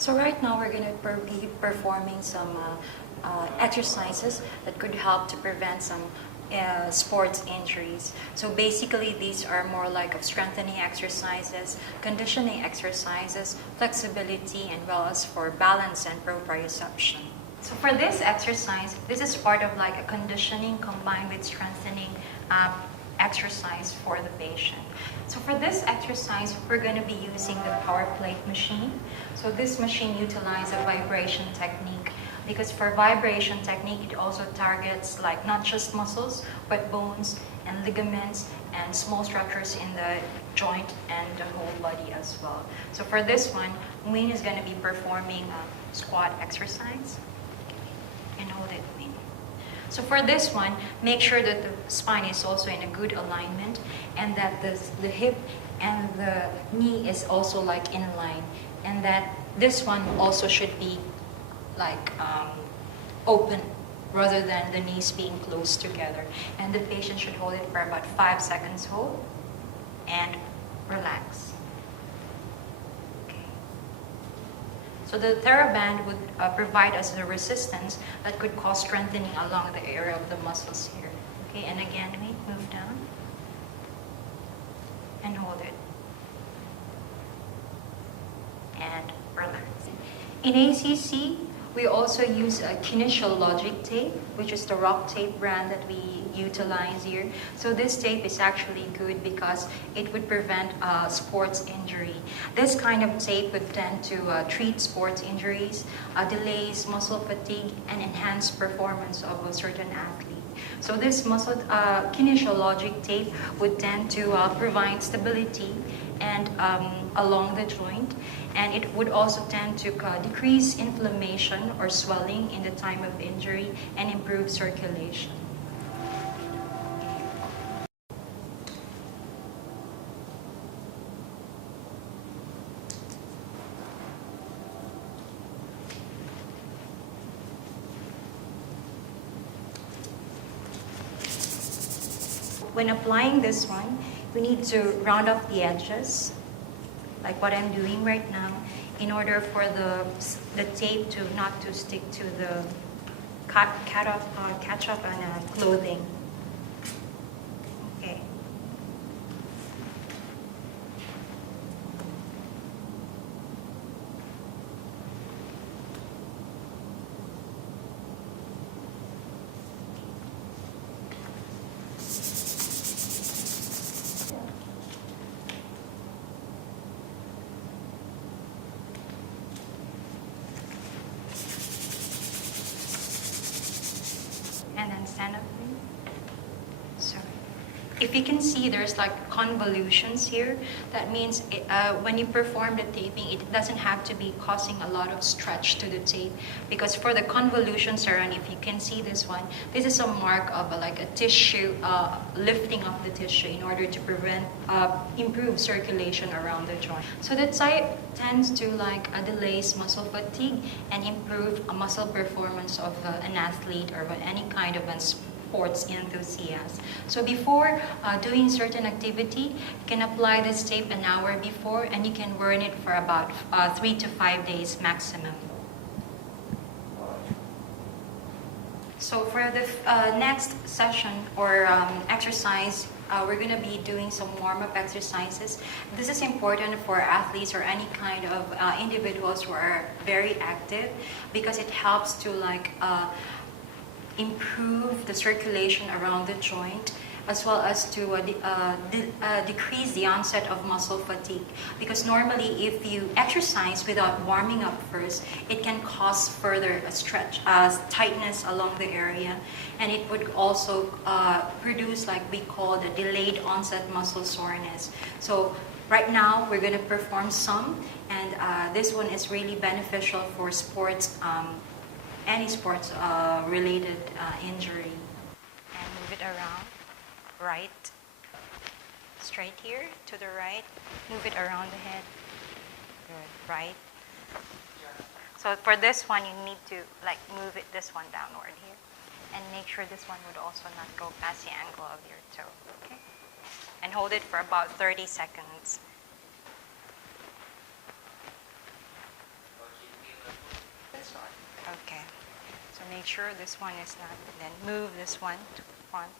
So right now we're going to be performing some exercises that could help to prevent some sports injuries. So basically these are more like of strengthening exercises, conditioning exercises, flexibility, and well as for balance and proprioception. So for this exercise, this is part of like a conditioning combined with strengthening exercise for the patient. So for this exercise, we're going to be using the power plate machine. So this machine utilizes a vibration technique because for vibration technique, it also targets like not just muscles, but bones and ligaments and small structures in the joint and the whole body as well. So for this one, Wayne is going to be performing a squat exercise. And hold it, Wayne. So for this one, make sure that the spine is also in a good alignment and that the hip and the knee is also like in line, and that this one also should be like open rather than the knees being close together. And the patient should hold it for about 5 seconds. Hold and relax. So the TheraBand would provide us the resistance that could cause strengthening along the area of the muscles here. Okay, and again, we move down and hold it. And relax. In ACC, we also use a kinesiologic tape, which is the rock tape brand that we utilize here. So this tape is actually good because it would prevent sports injury. This kind of tape would tend to treat sports injuries, delays muscle fatigue, and enhance performance of a certain athlete. So this muscle kinesiologic tape would tend to provide stability and along the joint, and it would also tend to decrease inflammation or swelling in the time of injury and improve circulation. When applying this one, we need to round off the edges, like what I'm doing right now, in order for the tape to not to stick to the catch up on clothing. Okay. And then stand up. So if you can see, there's like convolutions here. That means when you perform the taping, it doesn't have to be causing a lot of stretch to the tape, because for the convolutions around, if you can see this one, this is a mark of like a tissue, lifting of the tissue in order to prevent, improve circulation around the joint. So the tape tends to like delays muscle fatigue and improve muscle performance of an athlete or any kind of sports enthusiast. So before doing certain activity, you can apply this tape an hour before, and you can burn it for about 3 to 5 days maximum. So for the next session or exercise, we're going to be doing some warm-up exercises. This is important for athletes or any kind of individuals who are very active, because it helps to like improve the circulation around the joint, as well as to decrease the onset of muscle fatigue. Because normally if you exercise without warming up first, it can cause further stretch, tightness along the area, and it would also produce like we call the delayed onset muscle soreness. So right now we're going to perform some, and this one is really beneficial for sports, any sports related injury. And move it around, right, straight here to the right, move it around the head, good, right. So for this one, you need to like move it, this one downward here, and make sure this one would also not go past the angle of your toe, okay? And hold it for about 30 seconds. make sure this one is not, and then move this one to front.